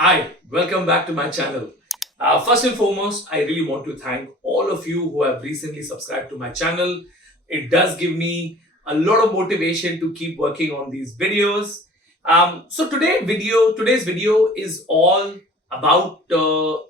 Hi, welcome back to my channel. First and foremost, I really want to thank all of you who have recently subscribed to my channel. It does give me a lot of motivation to keep working on these videos. Today's video is all about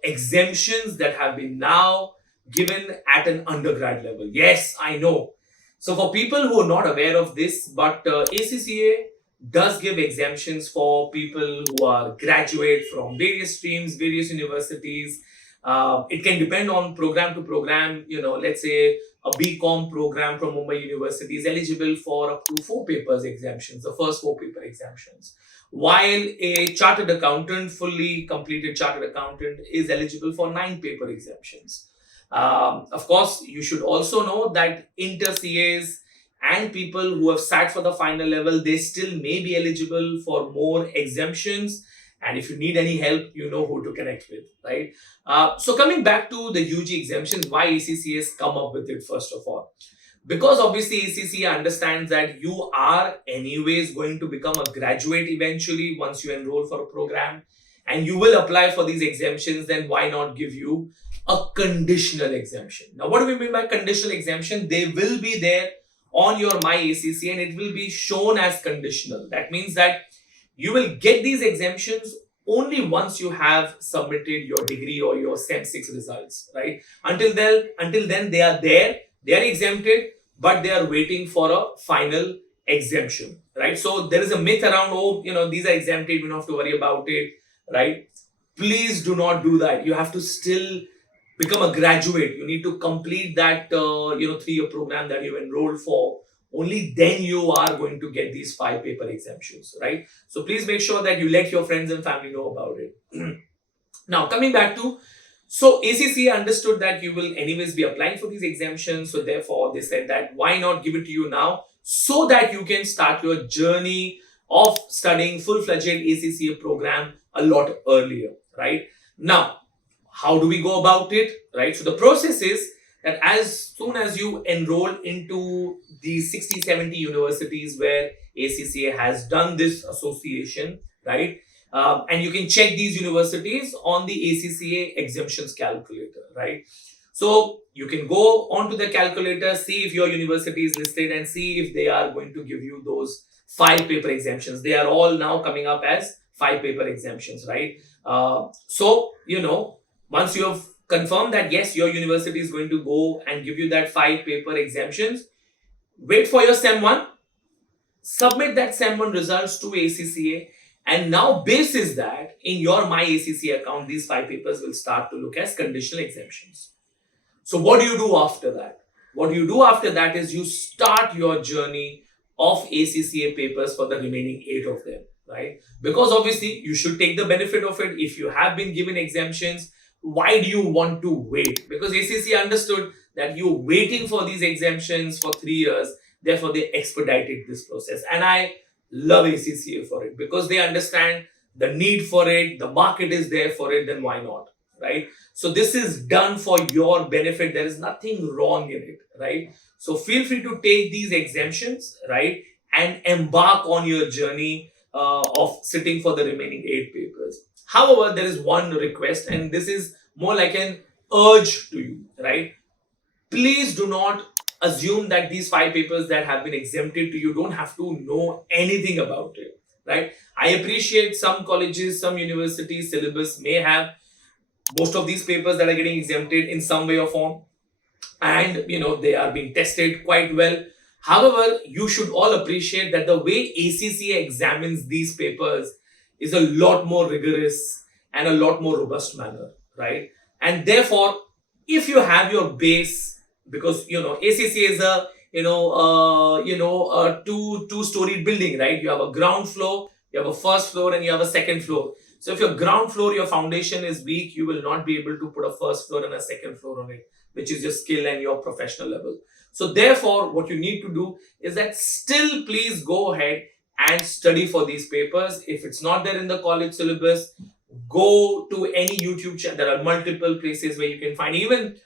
exemptions that have been now given at an undergrad level. Yes, I know. So for people who are not aware of this, but ACCA does give exemptions for people who are graduate from various streams, various universities. It can depend on program to program. Let's say a BCom program from Mumbai University is eligible for up to 4 papers exemptions, the first 4 paper exemptions. While a chartered accountant, fully completed chartered accountant, is eligible for 9 paper exemptions. Of course, you should also know that inter CAs and people who have sat for the final level, they still may be eligible for more exemptions. And if you need any help, you know who to connect with, right? So coming back to the UG exemptions, why ACCA has come up with it first of all? Because obviously ACCA understands that you are anyways going to become a graduate eventually once you enroll for a program and you will apply for these exemptions, then why not give you a conditional exemption? Now, what do we mean by conditional exemption? They will be there on your My ACCA and it will be shown as conditional. That means that you will get these exemptions only once you have submitted your degree or your Sem 6 results, right? Until then they are there, they are exempted, but they are waiting for a final exemption, right? So there is a myth around, these are exempted, you don't have to worry about it, right? Please do not do that. You have to still become a graduate. You need to complete that 3-year program that you enrolled for. Only then you are going to get these 5 paper exemptions, right? So please make sure that you let your friends and family know about it. Now coming back to, so ACCA understood that you will anyways be applying for these exemptions, so therefore they said that why not give it to you now so that you can start your journey of studying full-fledged ACCA program a lot earlier, right? Now, how do we go about it, right? So the process is that as soon as you enroll into the 60, 70 universities where ACCA has done this association, right? And you can check these universities on the ACCA exemptions calculator, right? So you can go onto the calculator, see if your university is listed and see if they are going to give you those 5 paper exemptions. They are all now coming up as 5 paper exemptions, right? Once you have confirmed that yes, your university is going to go and give you that 5 paper exemptions, wait for your Sem 1, submit that Sem 1 results to ACCA, and now basis that in your My ACCA account, these 5 papers will start to look as conditional exemptions. So what do you do after that? What you do after that is you start your journey of ACCA papers for the remaining 8 of them, right? Because obviously you should take the benefit of it. If you have been given exemptions, why do you want to wait? Because ACCA understood that you're waiting for these exemptions for 3 years. Therefore, they expedited this process. And I love ACCA for it because they understand the need for it. The market is there for it. Then why not, right? So this is done for your benefit. There is nothing wrong in it, right? So feel free to take these exemptions, right? And embark on your journey of sitting for the remaining 8 papers. However, there is one request, and this is more like an urge to you, right? Please do not assume that these 5 papers that have been exempted to you don't have to know anything about it, right? I appreciate some colleges, some universities syllabus may have most of these papers that are getting exempted in some way or form, and they are being tested quite well. However, you should all appreciate that the way ACCA examines these papers is a lot more rigorous and a lot more robust manner, right? And therefore, if you have your base, because ACCA is a two-storied building, right? You have a ground floor, you have a first floor, and you have a second floor. So if your ground floor, your foundation is weak, you will not be able to put a first floor and a second floor on it, which is your skill and your professional level. So therefore, what you need to do is that still please go ahead and study for these papers. If it's not there in the college syllabus, go to any YouTube channel. There are multiple places where you can find, even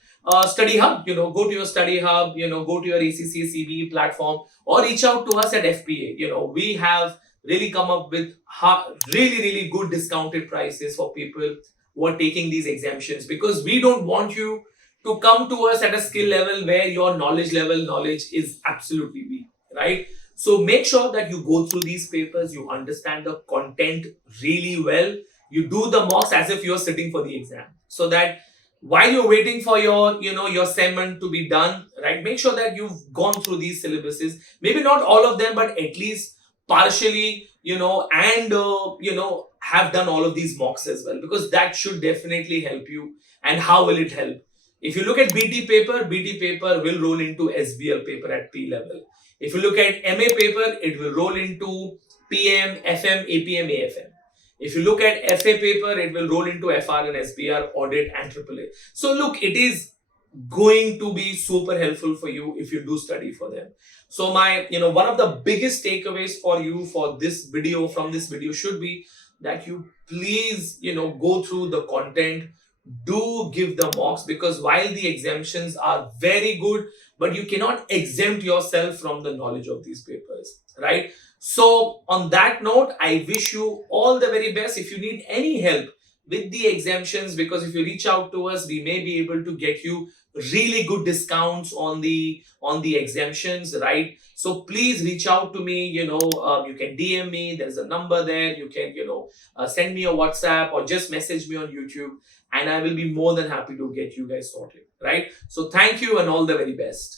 Study Hub. Go to your Study Hub, go to your ACCA CBE platform, or reach out to us at FPA. We have really come up with really good discounted prices for people who are taking these exemptions, because we don't want you to come to us at a skill level where your knowledge is absolutely weak, right? So make sure that you go through these papers, you understand the content really well, you do the mocks as if you're sitting for the exam, so that while you're waiting for your segment to be done, right, make sure that you've gone through these syllabuses, maybe not all of them, but at least partially, and have done all of these mocks as well, because that should definitely help you. And how will it help? If you look at BT paper will roll into SBL paper at P level. If you look at MA paper, it will roll into PM, FM, APM, AFM. If you look at FA paper, it will roll into FR and SBR, audit and AAA. So look, it is going to be super helpful for you if you do study for them. So my, one of the biggest takeaways for you for this video, from this video, should be that you please, go through the content, do give the mocks, because while the exemptions are very good, but you cannot exempt yourself from the knowledge of these papers, right? So on that note, I wish you all the very best. If you need any help with the exemptions, because if you reach out to us, we may be able to get you really good discounts on the exemptions, right? So please reach out to me. You can DM me, there's a number there. You can send me a WhatsApp or just message me on YouTube, and I will be more than happy to get you guys sorted, right? So thank you and all the very best.